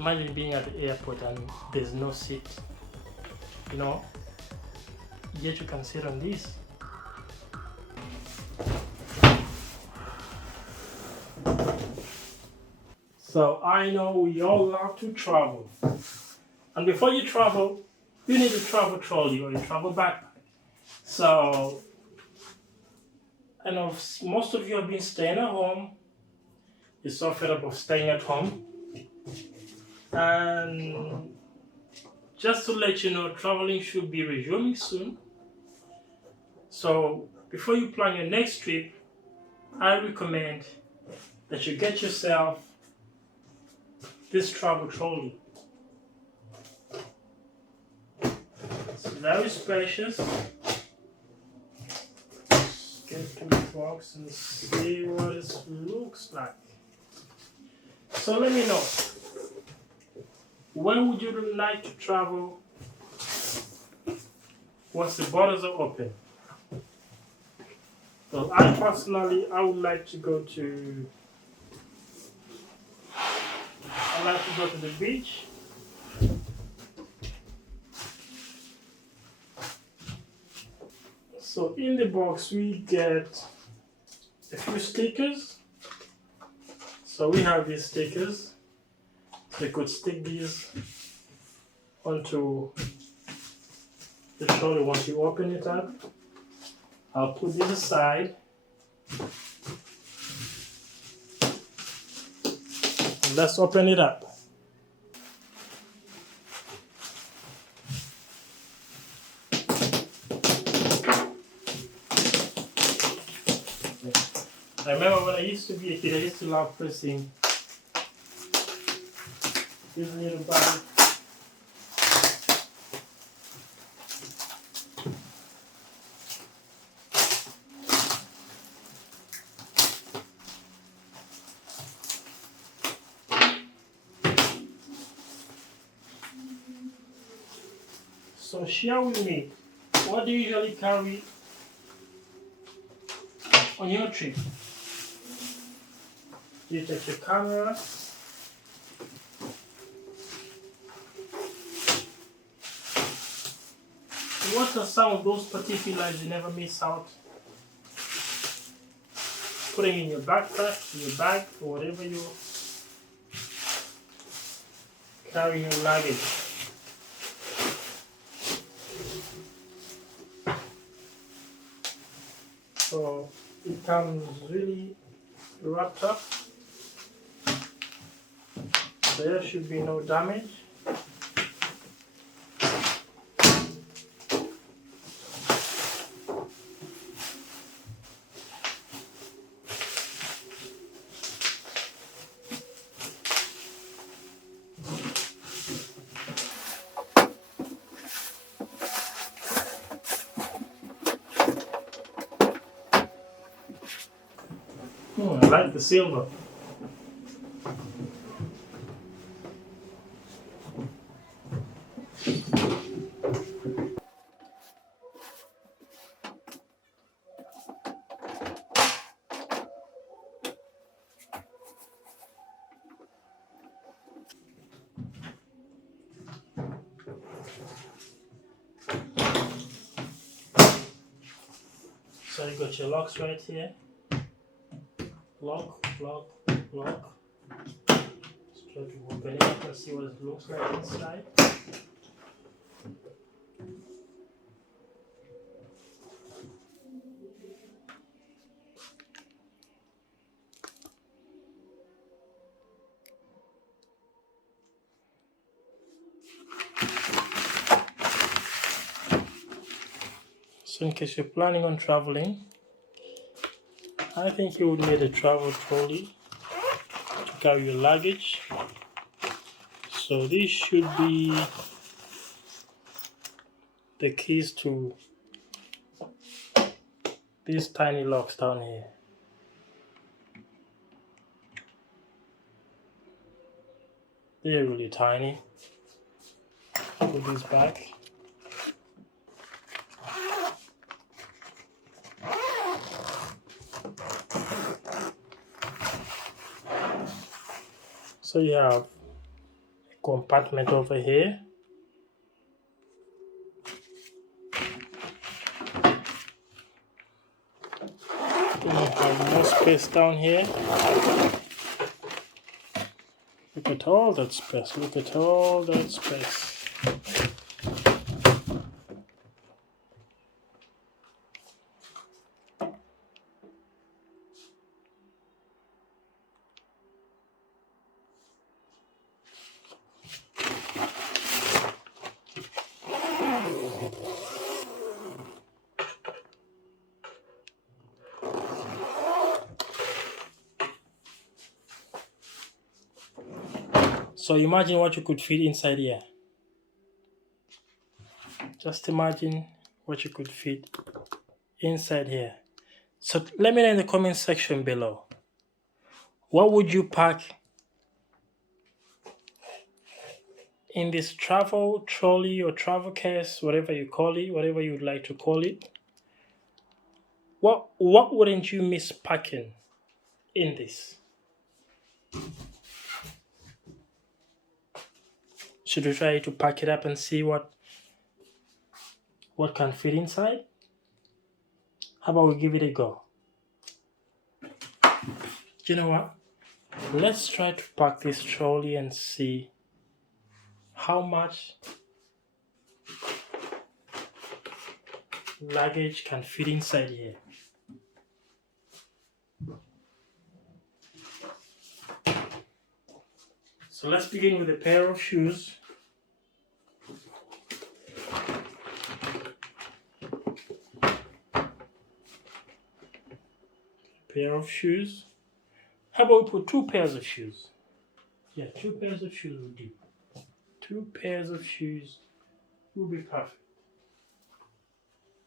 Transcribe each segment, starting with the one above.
Imagine being at the airport and there's no seat. You know, yet you can sit on this. So I know we all love to travel. And before you travel, you need a travel trolley or a travel backpack. So I know most of you have been staying at home. You're so fed up of staying at home. And just to let you know, traveling should be resuming soon. So before you plan your next trip, I recommend that you get yourself this travel trolley. It's very spacious. Let's get to the box and see what it looks like. So let me know, when would you like to travel once the borders are open? Well, I would like to go to the beach. So in the box we get a few stickers. So we have these stickers. So you could stick these onto the trolley once you open it up. I'll put this aside. Let's open it up. I remember when I used to be a kid, I used to love pressing this little button. So share with me, what do you usually carry on your trip? Do you take your camera? What are some of those particulars you never miss out? Putting in your backpack, in your bag, or whatever you carry in your luggage. So it comes really wrapped up. There should be no damage. I like the silver. So you got your locks right here. Lock, lock, lock. Let's try to open it up and see what it looks like inside. So in case you're planning on traveling, I think you would need a travel trolley to carry your luggage. So this should be the keys to these tiny locks down here. They're really tiny. Put this back. So you have a compartment over here. Then we have more space down here. Look at all that space. Look at all that space. So imagine what you could fit inside here. Just imagine what you could fit inside here. So let me know in the comment section below. What would you pack in this travel trolley or travel case, whatever you call it, whatever you would like to call it? What wouldn't you miss packing in this? Should we try to pack it up and see what can fit inside? How about we give it a go? You know what? Let's try to pack this trolley and see how much luggage can fit inside here. So let's begin with a pair of shoes. Pair of shoes. How about we put 2 pairs of shoes? Yeah, 2 pairs of shoes will do. 2 pairs of shoes will be perfect.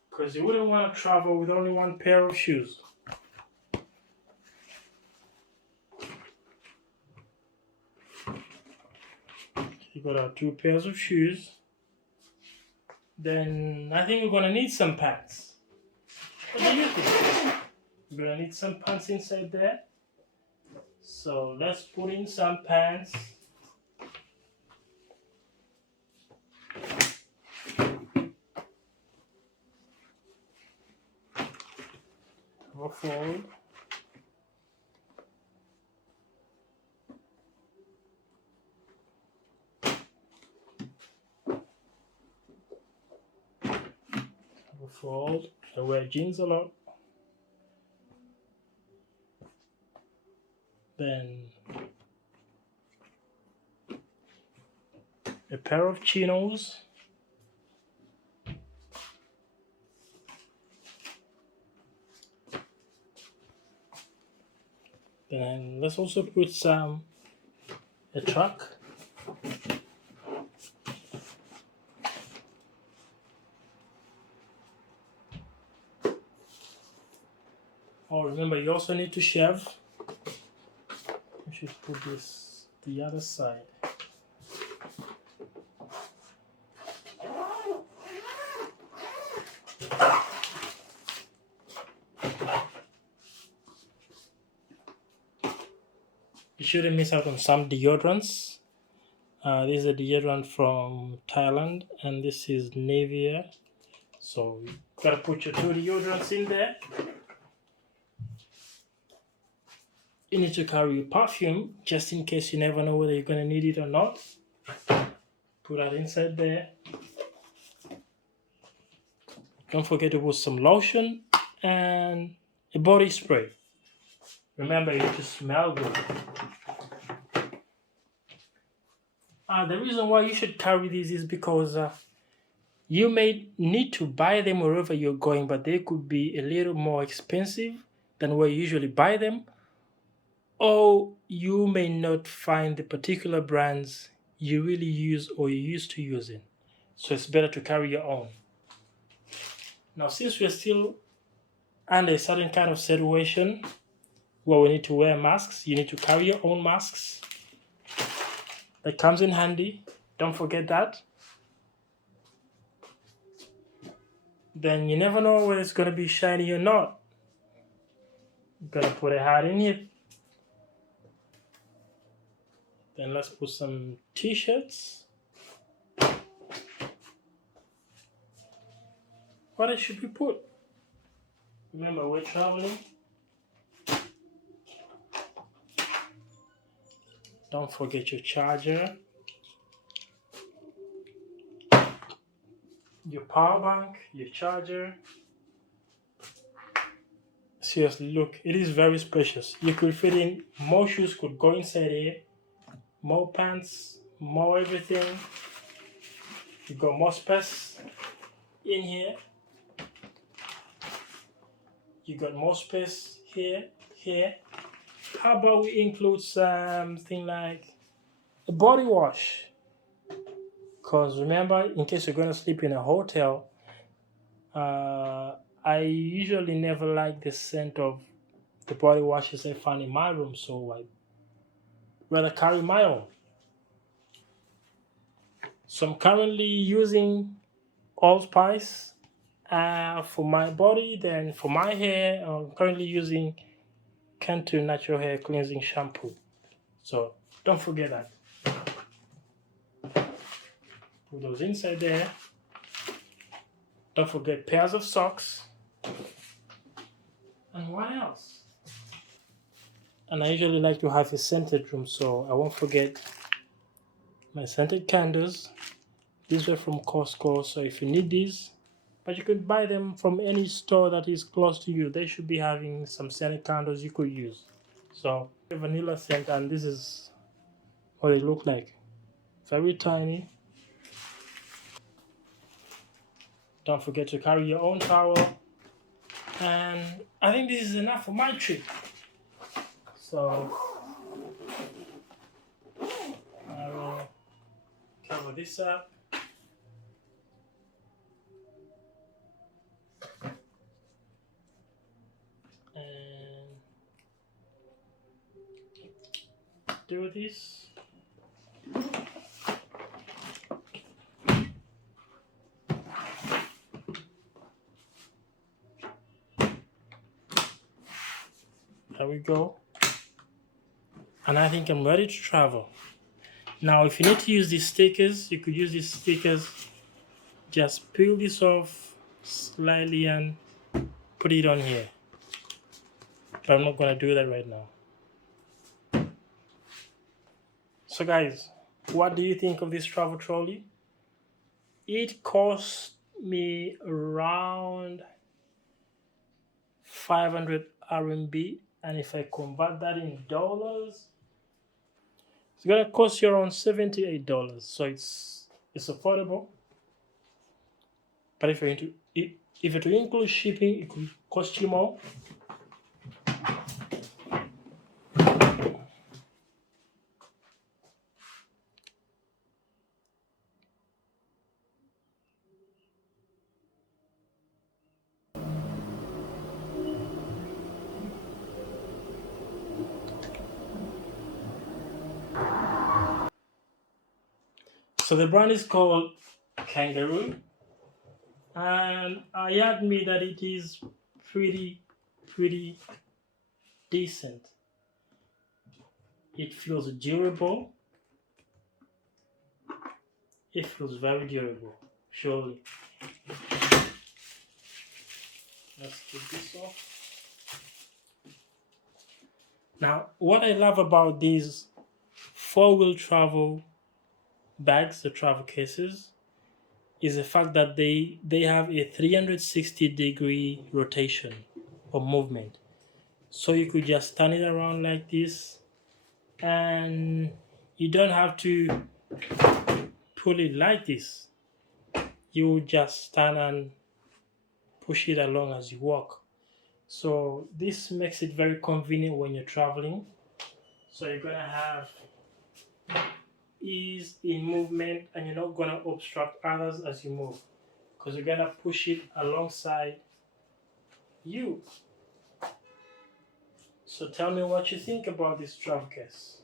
Because you wouldn't want to travel with only 1 pair of shoes. You got our 2 pairs of shoes. Then I think we're gonna need some pants. What do you think? We're gonna need some pants inside there. So let's put in some pants. Have a fold. Have a fold. I wear jeans a lot. Then a pair of chinos. Then let's also put a truck. Oh, remember you also need to shave. We should put this the other side. You shouldn't miss out on some deodorants. This is a deodorant from Thailand, and this is Nivea. So you gotta put your 2 deodorants in there. You need to carry your perfume, just in case you never know whether you're gonna need it or not. Put that inside there. Don't forget to put some lotion and a body spray. Remember, you need to smell good. The reason why you should carry these is because you may need to buy them wherever you're going, but they could be a little more expensive than where you usually buy them. Or you may not find the particular brands you really use or you're used to using. So it's better to carry your own. Now, since we're still under a certain kind of situation where we need to wear masks, you need to carry your own masks. That comes in handy. Don't forget that. Then you never know whether it's going to be shiny or not. You're going to put a hat in here. Then let's put some t-shirts. What else should we put? Remember, we're traveling. Don't forget your charger, your power bank, your charger. Seriously, look, it is very spacious. You could fit in more shoes, could go inside here, more pants, more everything. You got more space in here. You got more space here, here. How about we include something like a body wash? Because remember, in case you're gonna sleep in a hotel, I usually never like the scent of the body washes I find in my room, so I rather carry my own. So I'm currently using Allspice for my body. Then for my hair, I'm currently using Kangaroo Natural Hair Cleansing Shampoo. So don't forget that. Put those inside there. Don't forget pairs of socks. And what else? And I usually like to have a scented room, so I won't forget my scented candles. These were from Costco, so if you need these, but you could buy them from any store that is close to you. They should be having some scented candles you could use. So vanilla scent, and this is what they look like. Very tiny. Don't forget to carry your own towel. And I think this is enough for my trip. So I will cover this up. And do this. There we go. And I think I'm ready to travel. Now, if you need to use these stickers, you could use these stickers. Just peel this off slightly and put it on here. But I'm not going to do that right now. So guys, what do you think of this travel trolley? It cost me around 500 RMB, and if I convert that in dollars, it's gonna cost you around $78. So it's affordable. But if you're to include shipping, it could cost you more. So the brand is called Kangaroo, and I admit that it is pretty decent. It feels durable. It feels very durable, surely. Let's take this off. Now, what I love about these four-wheel travel bags, the travel cases, is the fact that they have a 360-degree rotation or movement. So you could just turn it around like this, and you don't have to pull it like this. You just stand and push it along as you walk. So this makes it very convenient when you're traveling. So you're gonna have ease in movement, and you're not gonna obstruct others as you move, because you're gonna push it alongside you. So tell me what you think about this travel case.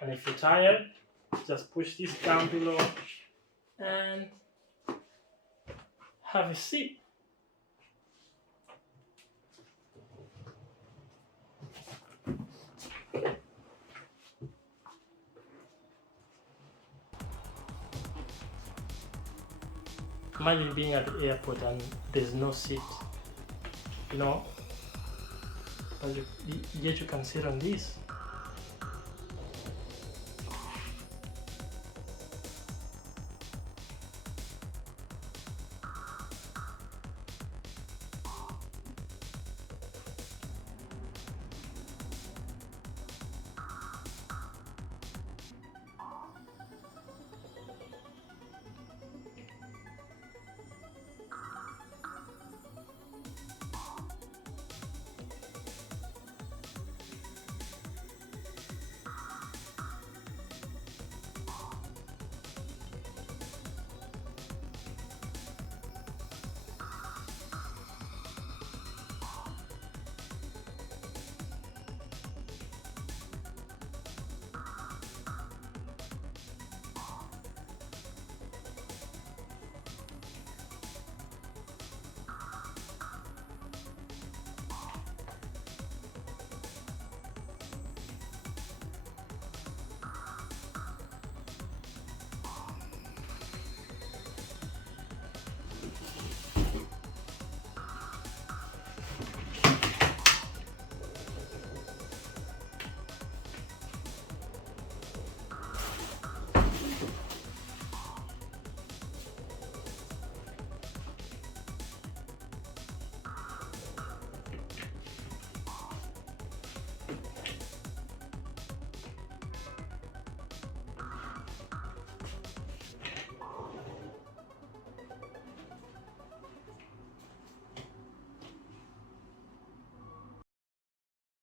And if you're tired, just push this down below and have a seat. imagine being at the airport and there's no seat, you know, but yet you can sit on this.